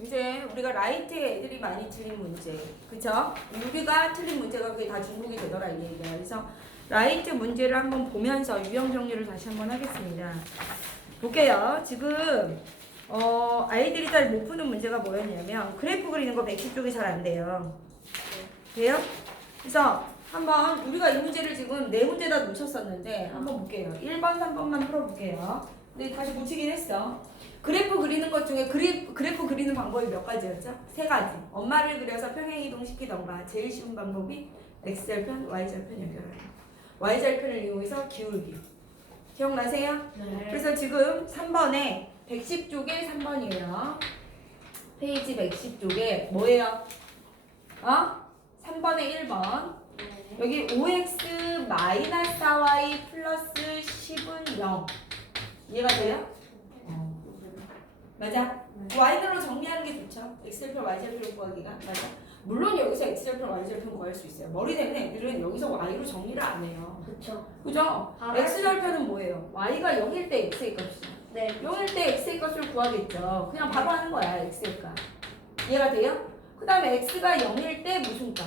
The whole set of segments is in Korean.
이제 우리가 라이트에 애들이 많이 틀린 문제, 그쵸? 우리가 틀린 문제가 그게 다 중복이 되더라 이 얘기야. 그래서 라이트 문제를 한번 보면서 유형 정리를 다시 한번 하겠습니다. 볼게요. 지금 어, 아이들이 잘 못 푸는 문제가 뭐였냐면 그래프 그리는 거 110쪽이 잘 안 돼요. 돼요? 그래서 한번 우리가 이 문제를 지금 네 문제 다 놓쳤었는데 한번 볼게요. 1번, 3번만 풀어볼게요. 근데 다시 고치긴 했어. 그래프 그리는 것 중에 그리, 그래프 그리는 방법이 몇 가지였죠? 세 가지. 엄마를 그려서 평행 이동시키던가 제일 쉬운 방법이 x절편, y절편 연결하기. y절편을 이용해서 기울기. 기억나세요? 네. 그래서 지금 3번에 110쪽에 3번이에요. 페이지 110쪽에 뭐예요? 어? 3번에 1번. 네. 여기 5x 마이너스 4y 플러스 10은 0. 이해가 돼요? 어. 맞아? y들로 정리하는 게 좋죠. x절편, y절편 구하기가. 맞아? 물론 여기서 x절편, y절편 구할 수 있어요. 머리 되는 애들은 여기서 y로 정리를 안 해요. 그쵸. 그죠? 아, x절편은 뭐예요? y가 0일 때 x의 값이죠. 네. 0일 때 x의 값을 구하겠죠. 그냥 바로 하는 거야, x의 값. 이해가 돼요? 그 다음에 x가 0일 때 무슨 값?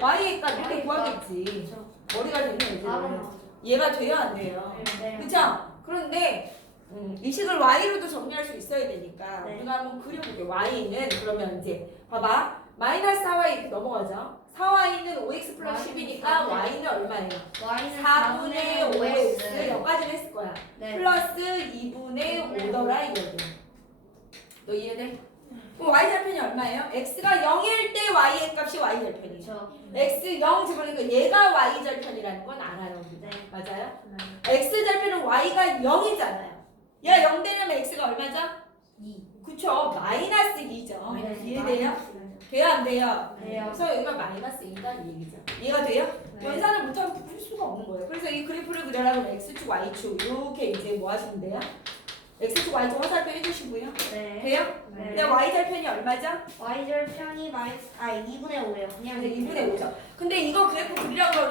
y의 값 이렇게 구하겠지. 그쵸. 머리가 되는 애들은. 나오죠. 이해가 돼요, 안 돼요? 네. 그쵸? 그런데 음, 이 식을 y로도 정리할 수 있어야 되니까 네. 우리가 한번 그려볼게요. y는 그러면 이제 봐봐. 마이너스 4y 이렇게 넘어가죠. 4y는 5x 플러스 10이니까 y는 얼마예요? Y는 4분의 5x 5x. 여기까지는 했을 거야. 네. 플러스 2분의 5더라 이거든. 너 이해돼? 그럼 y절편이 얼마예요? x가 0일 때 y의 값이 y절편이죠. 그쵸. x 0 집어넣으니까 얘가 y절편이라는 건 알아요. 네. 맞아요? 네. x절편은 y가 0이잖아요. 얘가 0 되려면 x가 얼마죠? 2. 그쵸. 마이너스 2죠. 이해돼요? 돼요 안 돼요? 돼요. 그래서 여기가 마이너스 2다 이 얘기죠. 이해가 돼요? 네. 연산을 못하면 풀 수가 없는 거예요. 그래서 이 그래프를 그려라면 x축, y축 이렇게 이제 뭐 하시면 돼요? x축, y축 화살표 해주시고요. 네. 돼요? 네. 근데 y절편이 얼마죠? Y절편이 마이너스 아 2분의 5예요. 그냥 네, 2분의 5죠. 근데 이거 그래프 그리라고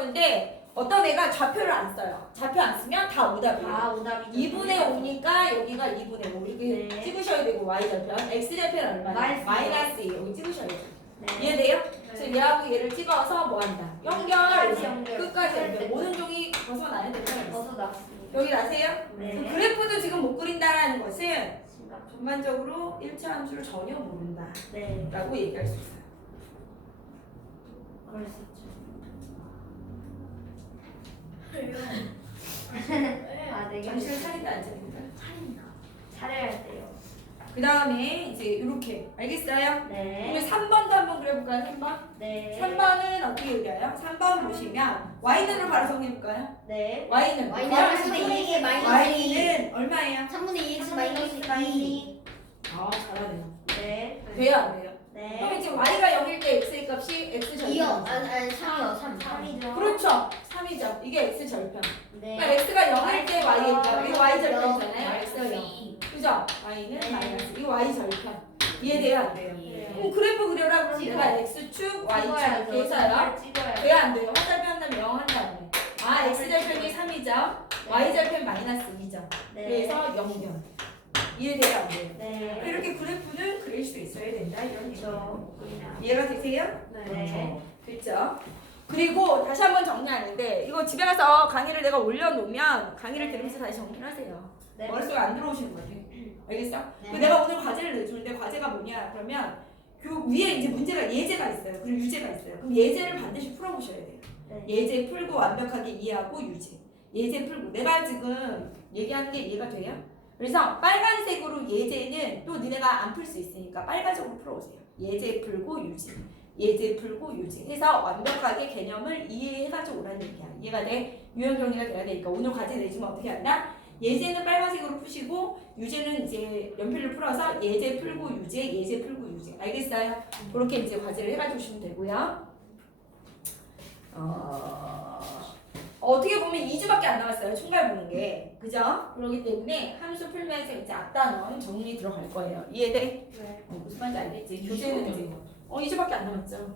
어떤 애가 좌표를 안 써요. 좌표 안 쓰면 다 오답이에요. 아 오답이죠. 2분의 5니까 여기가 2분의 5 이렇게 네. 찍으셔야 되고 y절편 x절편 얼마나? 마이너스 마이너스 2 여기 찍으셔야죠. 네. 이해돼요? 그래서 얘하고 얘를 찍어서 뭐 한다? 연결 끝까지 연결. 끝까지 연결 네. 모든 종이 벗어나야 되잖아요. 벗어났습니다. 여기 나세요? 네. 그 그래프도 지금 못 그린다라는 것은. 전반적으로 1차 함수를 전혀 모른다라고 네. 얘기할 수 있어요. 그럴 수 있죠. 아 네. 정신을 차린다 안 차린다? 차린다. 차려야 돼요. 그 다음에 이제 이렇게 알겠어요? 네. 그러면 3번도 한번 그려볼까요? 3번? 네. 3번은 어떻게 그려요? 3번 보시면 y는으로 바로 정리해볼까요? 네. y는 Y는 구하는 3분의 식으로 2의 마이너스 y는 얼마예요? 3분의 2x 마이너스 2. 아 잘하네요. 네. 돼요 안 돼요? 네. 그럼 이제 y가 0일 때 x의 값이 x 절편. 2요. 아니 아니 3이요. 3. 3이죠. 그렇죠. 3이죠. 이게 x 절편. 네. 그러니까 x가 0일 때 y의 값. 이거 y 절편이잖아요. x가 0. 네. 그죠? y는 네. 마이너스. 이거 y 절편. 이해돼요 안 돼요? 네. 그럼 그래프 그려라 그러면 찍어요. 내가 x축, y축. 이렇게 해서요. 안 돼요? 화살표 한다면 0 한 다음에. 아 x 절편이 3이죠. y 절편 마이너스 2죠. 네. 그래서 0점. 이해돼요 안 돼요? 네. 이렇게 그래프는 그릴 수 있어야 된다 이런 얘기죠. 그렇죠. 그냥. 이해가 되세요? 네. 그렇죠. 그리고 다시 한번 정리하는데 이거 집에 가서 강의를 내가 올려놓으면 강의를 들으면서 다시 정리하세요. 네. 머릿속에 안 들어오시는 거지. 알겠어? 네. 그 내가 오늘 과제를 내주는데 과제가 뭐냐 그러면 그 위에 이제 문제가 예제가 있어요. 그리고 유제가 있어요. 그럼 예제를 반드시 풀어보셔야 돼요. 네. 예제 풀고 완벽하게 이해하고 유제. 예제 풀고 내가 지금 얘기하는 게 이해가 돼요? 그래서 빨간색으로 예제는 또 니네가 안 풀 수 있으니까 빨간색으로 풀어오세요. 예제 풀고 유제. 예제 풀고 유제 해서 완벽하게 개념을 이해해가지고 오라는 얘기야. 이해가 돼? 유형 정리가 돼야 되니까 오늘 과제 내주면 어떻게 한다? 예제는 빨간색으로 푸시고 유제는 이제 연필로 풀어서 예제 풀고 유제, 예제 풀고 유제. 알겠어요? 그렇게 이제 과제를 해가지고 오시면 되고요. 어... 어떻게 보면 2주밖에 안 남았어요. 총괄 보는 게. 그죠? 그렇기 때문에 함수 풀면서 이제 앞단원 정리 들어갈 거예요. 이해돼? 네. 어, 무슨 말인지 알겠지? 교재는 이제 어 2주밖에 안 남았죠.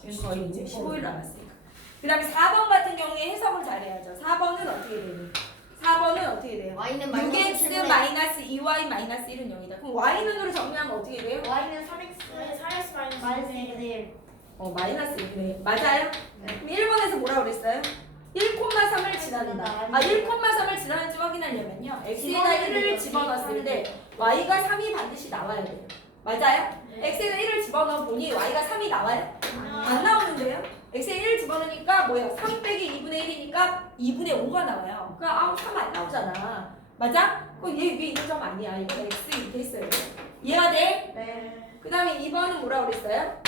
지금 거의 이제 15일 남았으니까. 그 다음에 4번 같은 경우에 해석을 잘해야죠. 4번은 어떻게 되니? 4번은 어떻게 돼요? Y는 6x 마이너스 2y 마이너스 1은 0이다. 그럼 y는으로 정리하면 어떻게 돼요? Y는 3x 4x 마이너스 1어 마이너스 1이네. 맞아요? 그럼 1번에서 뭐라고 그랬어요? 1,3을 지나는다. 아 1,3을 지나는지 확인하려면요. x에다 1을 집어넣었을 때 y가 3이 반드시 나와야 돼요. 맞아요? x에다 1을 집어넣어 보니 y가 3이 나와요? 안 나오는데요? x에 1 집어넣으니까 뭐예요? 3 빼기 2분의 1이니까 2분의 5가 나와요. 그러니까 아우 3안 나오잖아. 맞아? 그럼 얘 위에 있는 점 아니야. 이거 x 이렇게 했어요. 이해가 돼? 네 그 다음에 2번은 뭐라고 그랬어요?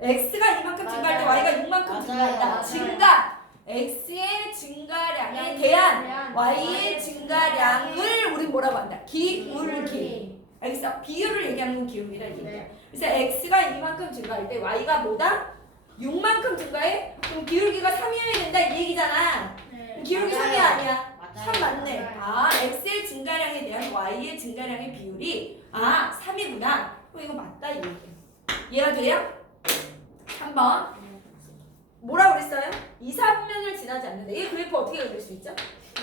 x가 이만큼 증가할 때 y가 6만큼 맞아요. 증가한다. 맞아요. 증가! X의 증가량에 대한 y의 증가량을 우리 뭐라고 한다? 기울기. 알겠어? 비율을 얘기하는 건 기울기를 얘기해. 네. 그래서 x가 이만큼 증가할 때 y가 뭐다? 6만큼 증가해? 그럼 기울기가 3이어야 된다 이 얘기잖아. 그럼 기울기 맞아요. 3이 아니야. 맞아요. 3 맞네. 맞아요. 아, x의 증가량에 대한 y의 증가량의 비율이 아, 3이구나. 그럼 이거 맞다 이 얘기야. 이해가 돼요? 3번. 뭐라고 그랬어요? 2, 3면을 지나지 않는다. 이 그래프 어떻게 그릴 수 있죠?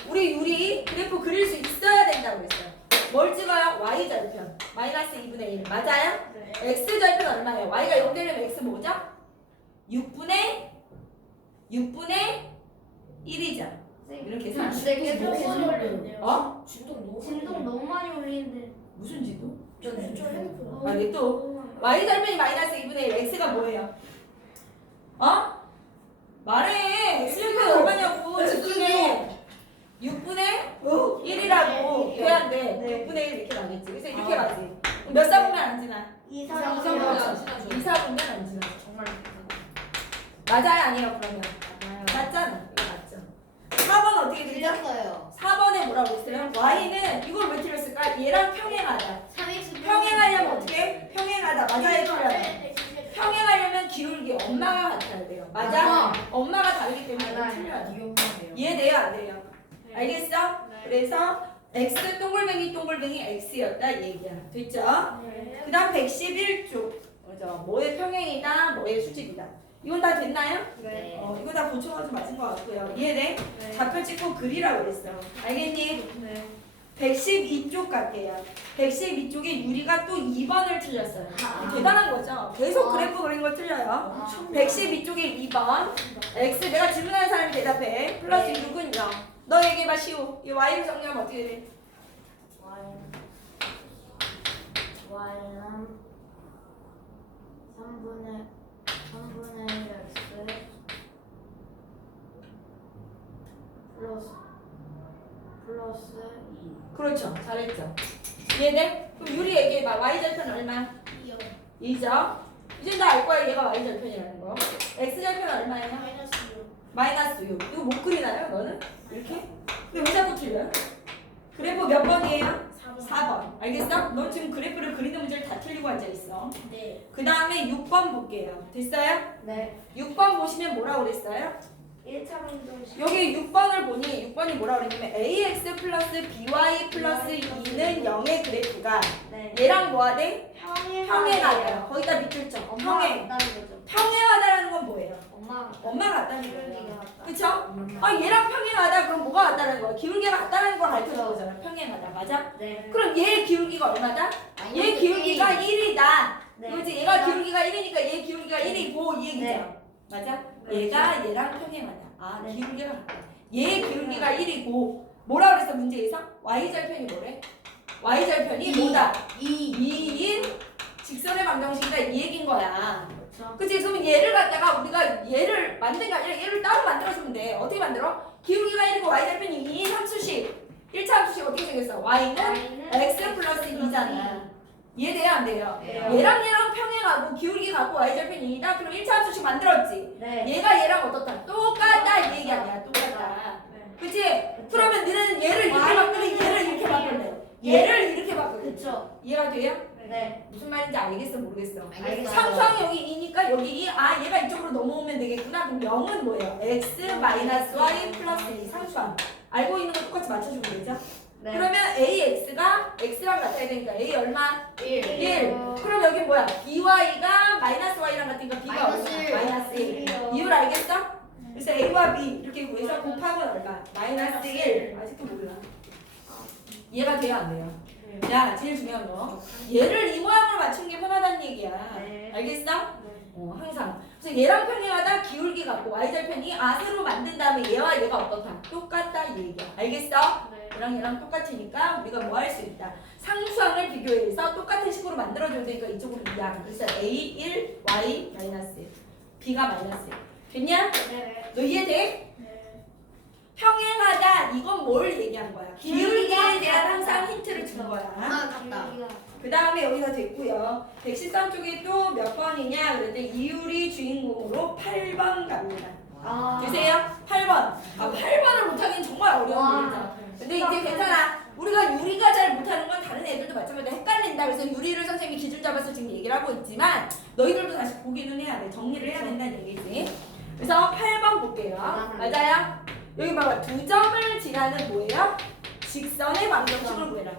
우리 유리 그래프 그릴 수 있어야 된다고 그랬어요. 뭘 찍어요? y 절편. 마이너스 2분의 1. 맞아요? x 절편 얼마예요? y가 0 되려면 x 뭐죠? 6분의 6분의 1이죠. 이렇게 계산. 근데 계속. 어? 진동 너무 진동 너무 많이 올리는데 무슨 지도? 저 핸드폰 아, 이게 또 y 절편이 마이너스 2분의 1. x가 뭐예요? 어? 말해. x절편 얼마냐고. 집중해. 6분의 1이라고 돼야 돼. 네. 6분의 1 이렇게 나겠지. 그래서 이렇게 아. 가지. 몇 사분면 안 지나? 2, 이상, 3, 이상, 4, 이상. 2 사분면 안 지나. 정말 맞아요, 아니에요, 그러면? 맞잖아. 이거 맞죠. 4번 어떻게 되죠? 틀렸어요 4번에 뭐라고 했어요? y는 이걸 왜 틀렸을까? 얘랑 평행하다. 3x 평행하려면 어떻게? 평행하다. 맞아요, 틀려요. 평행하려면 기울기 엄마가 같아야 돼요. 맞아? 엄마가 다르기 때문에 이거 틀려요. 이해돼요, 안 돼요? 알겠어? 그래서 x 동글뱅이 동글뱅이 x였다 이 얘기야. 됐죠? 그 다음 111쪽. 그죠? 뭐의 평행이다, 뭐의 수직이다. 이건 다 됐나요? 네 어, 이거 다 고쳐가지고 맞은 것 같고요. 이해돼? 좌표 찍고 그리라고 그랬어. 알겠니? 112쪽 갈게요. 112쪽에 유리가 또 2번을 틀렸어요. 대단한 거죠? 계속 아. 그래프 그린 걸 틀려요. 아. 112쪽에 2번. X 내가 질문하는 사람이 대답해. 플러스 네. 6은 0. 너 얘기해봐 시우. 이 Y를 정리하면 어떻게 돼? Y는 3분의 3분의 1 x 플러스 플러스 2 그렇죠. 잘했죠. 이해돼? 그럼 유리 얘기해봐. Y 절편 얼마? 2죠? 이제 너알 거야. 얘가 Y 절편이라는 거. X 절편 얼마예요? 마이너스 6. 이거 못 그리나요, 너는? 이렇게? 근데 왜 자꾸 틀려요? 그래프 몇 번이에요? 4번. 알겠어? 너 지금 그래프를 그리는 문제를 다 틀리고 앉아 있어. 네. 그 다음에 6번 볼게요. 됐어요? 네 6번 보시면 뭐라고 그랬어요? 1차 운동 여기 6번을 보니 6번이 뭐라고 그랬냐면 ax 플러스 by 플러스 2는 0의 그래프가 네 얘랑 뭐가 돼? 평행 평행하다. 거기다 밑줄 쳐. 엄마 평행. 같다는 거죠 평행하다라는 건 뭐예요? 엄마 엄마 같다는 기울기가 거예요. 같다 그쵸? 아 얘랑 평행하다 그럼 뭐가 같다는 거야? 기울기가 같다는 걸 가르쳐 준 거잖아. 평행하다. 맞아? 네 그럼 얘 기울기가 얼마다? 얘 기울기가 1이다. 네. 그렇지? 얘가 기울기가 1이니까 얘 기울기가 1이고 이 얘기죠. 네. 맞아? 네. 얘가 얘랑 평행하다. 아 네. 기울기가 같다. 얘 기울기가 1이고 뭐라 그랬어 문제에서? y 절편이 뭐래? y 절편이 이. 뭐다? 2 2인 직선의 방정식이다 이 얘긴 거야. 그렇죠 그치? 그러면 얘를 갖다가 우리가 얘를 만든 게 아니라 얘를 따로 만들어주면 돼. 어떻게 만들어? 기울기가 1이고 y 절편이 2인 함수식. 1차 함수식 어떻게 생겼어? y는 x 플러스 2잖아. 이해돼요? 안 돼요? 돼요. 얘랑 얘랑 평행하고 기울기 갖고 y 절편이 2다? 그럼 1차 함수식 만들었지? 네 얘가 얘랑 어떻다? 똑같다 이 얘기 아니야. 똑같다. 그치? 그러면 너는 얘를 이렇게 바꾸래 얘를 이렇게 바꿀래. 얘를 이렇게 바꿀래. 그쵸 이해가 돼요? 네 무슨 말인지 알겠어 모르겠어? 알겠어요. 상수항이 여기 2니까 여기 2, 아 얘가 이쪽으로 넘어오면 되겠구나. 그럼 0은 뭐예요? x 마이너스 y 플러스 2 상수항. 알고 있는 거 똑같이 맞춰주면 되죠? 네. 그러면 ax가 x랑 같아야 되니까 a 얼마? 1 1. 그럼 여기 뭐야? by가 마이너스 y랑 같으니까 b가 마이너스 얼마? 일. 마이너스 1. 일이요. 이유를 알겠어? 그래서 a와 b 이렇게 구해서 곱하면 얼마? 마이너스 1. 아직도 몰라. 이해가 돼요 안 돼요? 야 제일 중요한 거 얘를 이 모양으로 맞추는 게 편하다는 얘기야 네. 알겠어? 어 항상. 그래서 얘랑 평행하다 기울기 같고 y절편이 아 새로 만든 다음에 얘와 얘가 어떻다? 똑같다 이 얘기야. 알겠어? 얘랑 얘랑 똑같으니까 우리가 뭐 할 수 있다? 상수항을 비교해서 똑같은 식으로 만들어줘야 되니까 이쪽으로 2항 그래서 a 1 y 마이너스 1 b가 마이너스 1 됐냐? 너 이해돼? 평행하다 이건 뭘 얘기한 거야? 기울기에 대한 항상 힌트를 준 거야 아 같다. 그 다음에 여기서 됐고요. 113 쪽에 또 몇 번이냐 그랬더니 이율이 주인공으로 8번 갑니다. 아. 되세요? 8번. 아 8번을 못하기는 정말 어려운 일이죠. 근데 이제 괜찮아. 우리가 유리가 잘 못하는 건 다른 애들도 마찬가지로 헷갈린다. 그래서 유리를 선생님이 기준 잡아서 지금 얘기를 하고 있지만 너희들도 다시 보기는 해야 돼. 정리를 해야 된다는 얘기지. 그래서 8번 볼게요. 맞아요? 여기 봐봐. 두 점을 지나는 뭐예요? 직선의 방정식을 구해라.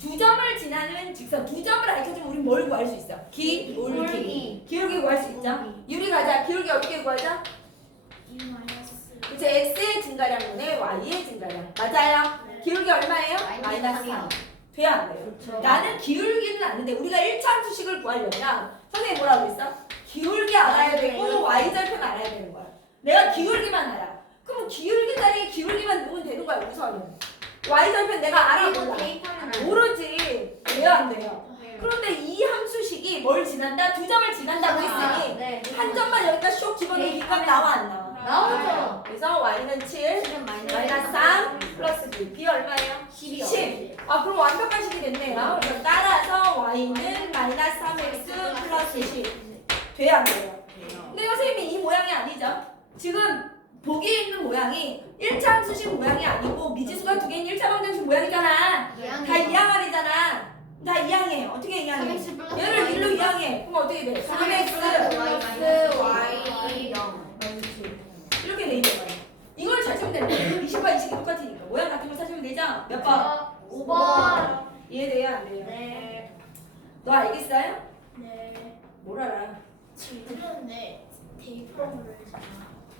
두 점을 지나는 직선. 두 점을 알려주면 우리 뭘 구할 수 있어? 기울기. 기울 기. 기울기 구할 수 있죠? 유리 가자. 기울기 어떻게 구하자? 그치 x의 증가량분의 y의 증가량. 맞아요? 기울기 얼마예요? 마이너스 3. 돼야 안 돼요? 그렇죠. 나는 기울기는 아는데 우리가 1차 함수식을 구하려면 선생님 뭐라고 했어? 기울기 알아야 되고 y절편 알아야 되는 거야. 내가 기울기만 알아. 그럼 기울기 자리에 기울기만 넣으면 되는 거야 우선은. y절편 내가 알아 몰라. 모르지. 돼야 안 돼요? 그런데 이 함수식이 뭘 지난다? 두 점을 지난다고 했으니 네. 한 점만 여기다 쇽 집어넣으니까 나와 안 나와? 나오죠. 그래서 y는 7, 마이너스 3 플러스 b. b 얼마예요? 12. 10. 아 그럼 완벽한 식이 됐네요. 그래서 따라서 y는 마이너스 3x 플러스 10. 돼야 안 돼요? 근데 선생님이 이 모양이 아니죠. 지금 보기에 있는 모양이 1차 함수식 모양이 아니고 미지수가 두 개인 1차 방정식 모양이잖아. 다 이항하리잖아. 다 이항해. 어떻게 이항해? 얘를 1로 이항해. 그럼 어떻게 돼? 3x 이렇게 돼 있는 거야. 이걸 잘 쓰면 되는 거야. 20과 20이 똑같으니까. 모양 같은 거 사시면 되죠? 몇 번? 5번. 이해돼요? 안 돼요? 네. 너 알겠어요? 네. 뭘 알아? 틀렸네. 데이터를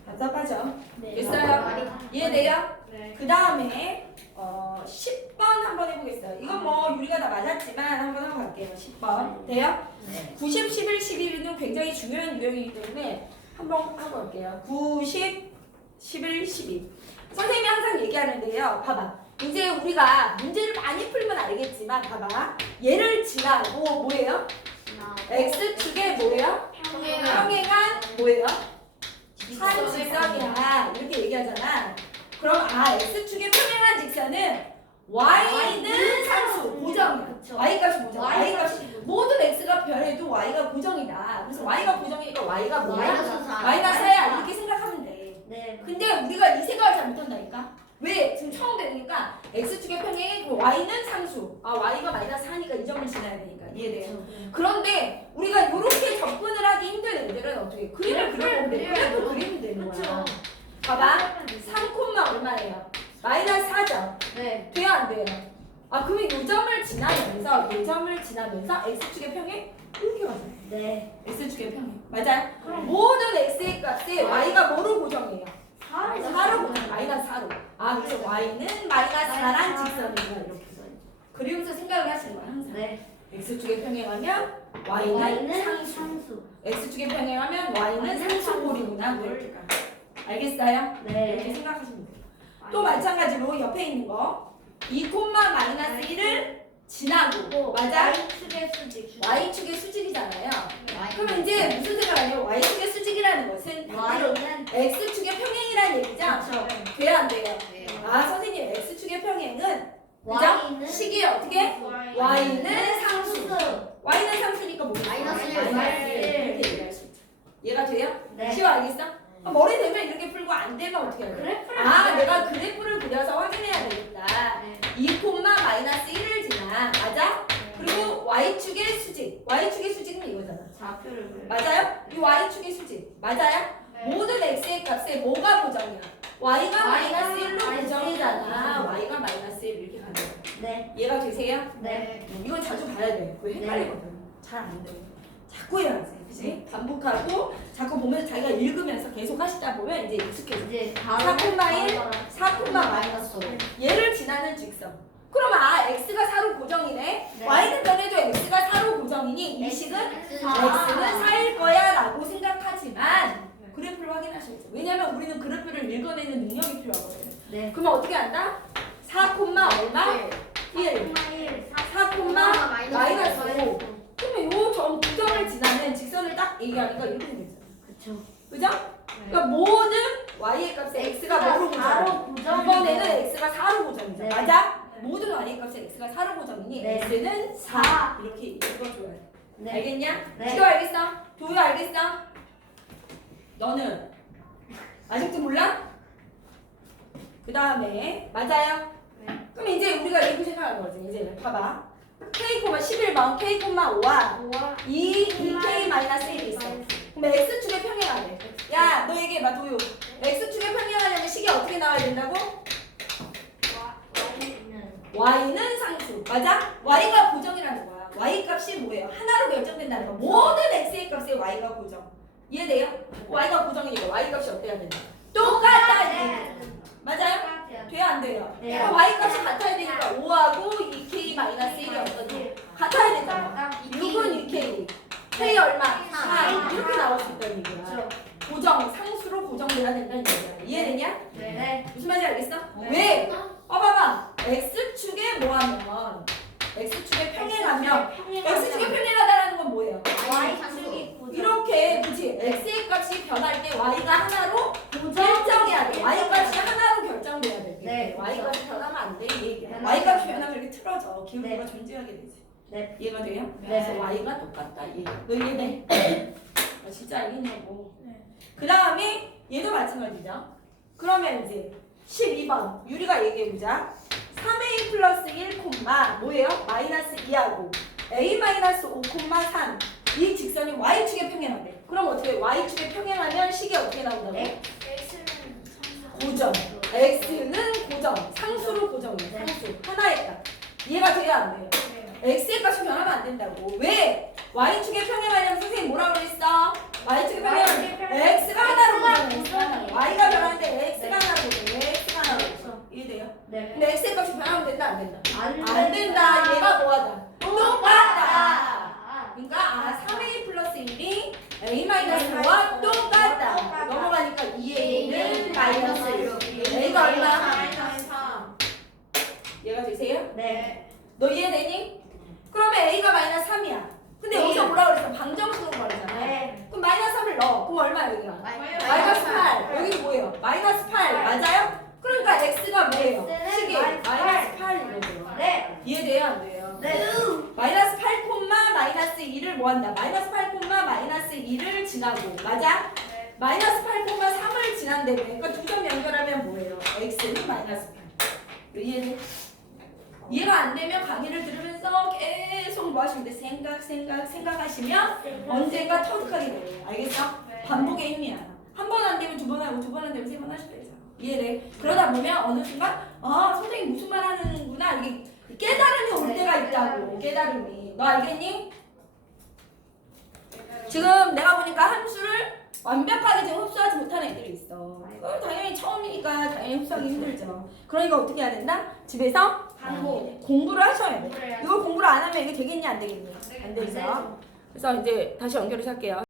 답답하죠? 네. 됐어요? 이해돼요? 네. 그 다음에 어, 10번 한번 해보겠어요. 이건 뭐 유리가 다 맞았지만 한번 하고 갈게요. 10번. 돼요? 네. 90, 11, 11은 굉장히 중요한 유형이기 때문에 한번 하고 올게요. 90, 11, 12. 선생님이 항상 얘기하는데요. 봐봐. 이제 우리가 문제를 많이 풀면 알겠지만 봐봐. 얘를 지나고 뭐예요? X축에 뭐예요? 평행한 뭐예요? 한 직선이야. 이렇게 얘기하잖아. 그럼 아 X축에 평행한 직선은 Y는 상수 고정이야. 그쵸. Y 값이 고정. Y 값이 값이 모든 x가 변해도 y가 고정이다. 그래서 y가 고정이니까 y가 뭐야? 마이너스 사. 마이너스 4야. 이렇게 생각하면 돼. 네. 근데 우리가 이 생각을 잘 못한다니까? 왜? 지금 처음 배우니까 x축의 평행이 그 y는 상수. 아 y가 마이너스 4니까 이 점을 지나야 되니까. 이해돼요? 그런데 우리가 이렇게 접근을 하기 힘든 애들은 어떻게 그림을 그려보면 돼. 그래도 그리면 되는 거야. 봐봐. 3콤마 얼마예요? 마이너스 4점. 네. 돼요 안 돼요? 아 그러면 이 점을 지나면서 이 점을 지나면서 x축의 평행 이렇게 가죠. 네. x축의 평행 맞아요? 모든 x의 값에 y가 뭐로 고정해요? 4로 고정 마이너스 4로 아 그래서 y는 마이너스 4란 직선이구나 이렇게 그리면서 생각을 하시는 거야 항상 네. X축의 평행하면 y는 상수 상수. x축의 평행하면 y는 상수골이구나 뭐 이렇게 가 알겠어요? 이렇게 네. 생각하시면 돼요 또 마찬가지로 옆에 있는 거 2, 마이너스 1을 지나고 맞아? Y축의 수직. y축의 수직이잖아요. 그럼 이제 무슨 생각하냐? y축의 수직이라는 것은 바로 Y는 x축의 평행이라는 얘기죠? 그렇죠. 돼야 안 돼요? 아 선생님 x축의 평행은? Y는 식이 어떻게? y는 상수. y는 상수니까 뭐야? 마이너스 일, 마이너스. 이렇게 얘기할 수 있죠. 얘가 돼요? 네. 쉬워 알겠어? 아, 머리 되면 이렇게 풀고 안 되면 어떻게 해야 돼? 그래프를 아 그려야 내가 그래프를 그려서 확인해야 되겠다. 네. 2, 마이너스 1을 지나 맞아? 그리고 y축의 수직 y축의 수직은 이거잖아 좌표를 그려. 맞아요? 이 y축의 수직 맞아요? 모든 x의 값에 뭐가 고정이야? Y가 마이너스 1로 마이너스 고정이잖아 일. y가 마이너스 1 이렇게 가는 거야 네. 이해가 되세요? 네. 이건 자주 봐야 돼 그거 헷갈리거든 잘 안 돼. 자꾸 해야 돼 그치? 반복하고 자꾸 보면서 자기가 읽으면서 계속 하시다 보면 이제 익숙해져 이제 4,1, 4, 마이너스 오. 얘를 지나는 직선. 그 그럼 아 x가 4로 고정이네. 네. y는 변해도 x가 4로 고정이니 이 식은 x는 4일 거야 라고 생각하지만 그래프를 확인하셔야죠. 왜냐면 우리는 그래프를 읽어내는 능력이 필요하거든요. 네. 그러면 어떻게 한다? 4, 얼마? 1. 4, 마이너스 5. 그러면 요점 구점을 지나는 직선을 딱 얘기하니까 이렇게 되겠잖아. 그쵸. 그죠? 그러니까 모든 y의 값에 x가 뭐로 고정? 이번에는 x가 4로 고정이죠. 네. 맞아? 모든 y의 값에 x가 4로 고정이니 네. x는 4 이렇게 읽어줘야 돼. 네. 알겠냐? 네. 지도 알겠어? 도유 알겠어? 너는 아직도 몰라? 그 다음에 맞아요? 네. 그럼 이제 우리가 이렇게 생각하는 거지. 이제 봐봐. k 11번 k 5와 2 2k 마이너스 1이 있어. 그럼 x축의 평행하래. 야, 너 얘기해봐, 도유. x축의 평행하려면 식이 어떻게 나와야 된다고? y는 상수. 맞아? y가 고정이라는 거야. y 값이 뭐예요? 하나로 결정된다는 거. 모든 x의 값에 y가 고정. 이해돼요? y가 고정이니까 y 값이 어때야 된다? 똑같다. 맞아요? 돼요, 안 돼요? 네. 그럼 y 값이 같아야 되니까 5하고 2k 마이너스 1이 어떠냐? 같아야 되잖아. 6은 2k. k 얼마? 4. 이렇게 나올 수 있다는 얘기야. 고정, 상수로 고정돼야 된다는 얘기야. 이해되냐? 무슨 말인지 알겠어? 네. 왜? 어 봐봐 x축에 뭐하면 x축에 평행하면 x축에 평행하다라는 건 뭐예요? 이렇게 그치 x의 값이 변할 때 y가 하나로 결정해야 돼 y 값이 하나로 결정돼야 돼 네, y 그렇죠. 값이 변하면 안 돼 이 얘기야 네, y 값이. 변하면 이렇게 틀어져 기울기가 네. 존재하게 되지 네. 이해가 돼요? 네. 그래서 y가 똑같다 너 이해돼? 아, 진짜 알겠냐고 네. 그 다음에 얘도 마찬가지죠. 그러면 이제 12번 유리가 얘기해보자. 3a 플러스 1 콤마 뭐예요? 마이너스 2하고 a 마이너스 5 콤마 3. 이 직선이 y축에 평행하대. 그럼 어떻게 y축에 평행하면 식이 어떻게 나온다고? 네. 고정. x는 고정. 상수로. 네. 상수. 하나의 값. 이해가 돼요? 안 돼요? x의 값이 변하면 안 된다고. 왜? y축에 평행하려면 선생님 뭐라 그랬어? y축에 평행하면 x가 하나로 고정해. y가 변하는데 x가 하나로 고정해. x가 하나로 고정. 이해돼요? 근데 x의 값이 변하면 된다 안 된다? 안 된다. 얘가 뭐하다? 똑같다. 그러니까 아 3a 플러스 1이 a 마이너스 5와 똑같다. 넘어가니까 2a는 마이너스 1. a가 얼마? 얘가 되세요? 네. 너 이해 되니? 그러면 a가 마이너스 3이야. 근데 네. 여기서 뭐라 그랬어? 방정식으로 말하잖아. 네. 그럼 마이너스 3을 넣어. 그럼 얼마야 여기가? 마이너스 8. 여기는 뭐예요? 마이너스 8. 맞아요? 그러니까 x가 뭐예요? X는 식이 마이너스 마이너스 8이거든요. 네. 이해돼요? 안 돼요? 네. 마이너스 8 콤마 마이너스 2를 뭐한다? 마이너스 8 콤마 마이너스 2를 지나고 맞아? 마이너스 8 콤마 3을 지난다며 그러니까 두 점 연결하면 뭐예요? x는 마이너스 8 이해돼? 이해가 안 되면 강의를 들으면서 계속 뭐 하시면 돼? 생각 생각 생각하시면 언젠가 터득하게 돼요 알겠어? 반복의 힘이야 한 번 안 되면 두 번 하고 두 번 안 되면 세 번 하셔도 되잖아 이해돼? 그러다 보면 어느 순간 아 선생님 무슨 말 하는구나 이게 깨달음이 올 때가 있다고 깨달음이 너 알겠니? 지금 내가 보니까 함수를 완벽하게 지금 흡수하지 못하는 애들이 있어 그럼 당연히 처음이니까 당연히 흡수하기 힘들죠 그러니까 어떻게 해야 된다? 집에서 반복. 공부를 하셔야 돼 공부를 해야지. 이거 공부를 안 하면 이게 되겠니 안 되겠니? 안안 되죠. 그래서 이제 다시 연결을 할게요